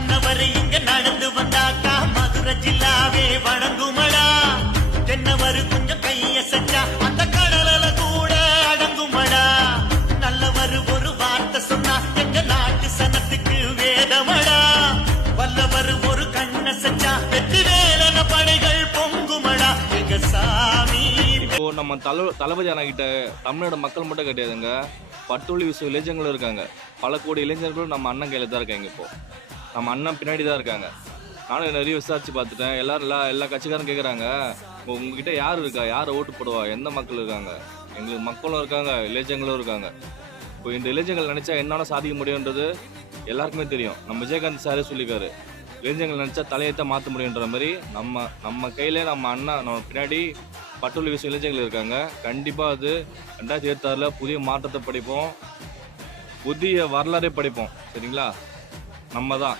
மன்னவர் இங்க நடந்து வந்தாக்கா மதுரை ஜில்லாவே வணங்குமடா. தென்னவர் கொஞ்சம் கைய செஞ்சா அந்த கடல கூட அடங்குமடா. நல்லவர் ஒரு வார்த்தை சொன்னா எங்க நாட்டு சனத்துக்கு வேதமடா. வல்லவர் ஒரு கண்ண செஞ்சா வெற்றி வேலன படைகள் பொங்குமடா எங்க சாமி. இப்போ நம்ம தளபதி அண்ணா கிட்ட தமிழ்நாடு மக்கள் மட்டும் கிடையாதுங்க, பட்டுளி விசுவ இளைஞர்களும் இருக்காங்க. பல கோடி இளைஞர்களும் நம்ம அண்ணன் கையில் தான் இருக்காங்க. இப்போ நம்ம அண்ணன் பின்னாடி தான் இருக்காங்க. நானும் நிறைய விசாரிச்சு பார்த்துட்டேன். எல்லா கட்சிக்காரும் கேட்குறாங்க, உங்ககிட்ட யார் இருக்கா, யார் ஓட்டு போடுவா, எந்த மக்கள் இருக்காங்க. எங்களுக்கு மக்களும் இருக்காங்க, இளைஞர்களும் இருக்காங்க. இப்போ இந்த இளைஞர்கள் நினைச்சா என்னால சாதிக்க முடியுன்றது எல்லாருக்குமே தெரியும். நம்ம விஜயகாந்த் சாரே சொல்லிக்காரு, இளைஞர்கள் நினைச்சா தலையத்தை மாற்ற முடியுன்ற மாதிரி நம்ம கையில நம்ம அண்ணா நம்ம பின்னாடி பட்டுள்ள விஷயம் இளைஞர்கள் இருக்காங்க. கண்டிப்பாக அது 2026 புதிய மாற்றத்தை படிப்போம், புதிய வரலாறே படிப்போம். சரிங்களா? நம்ம தான்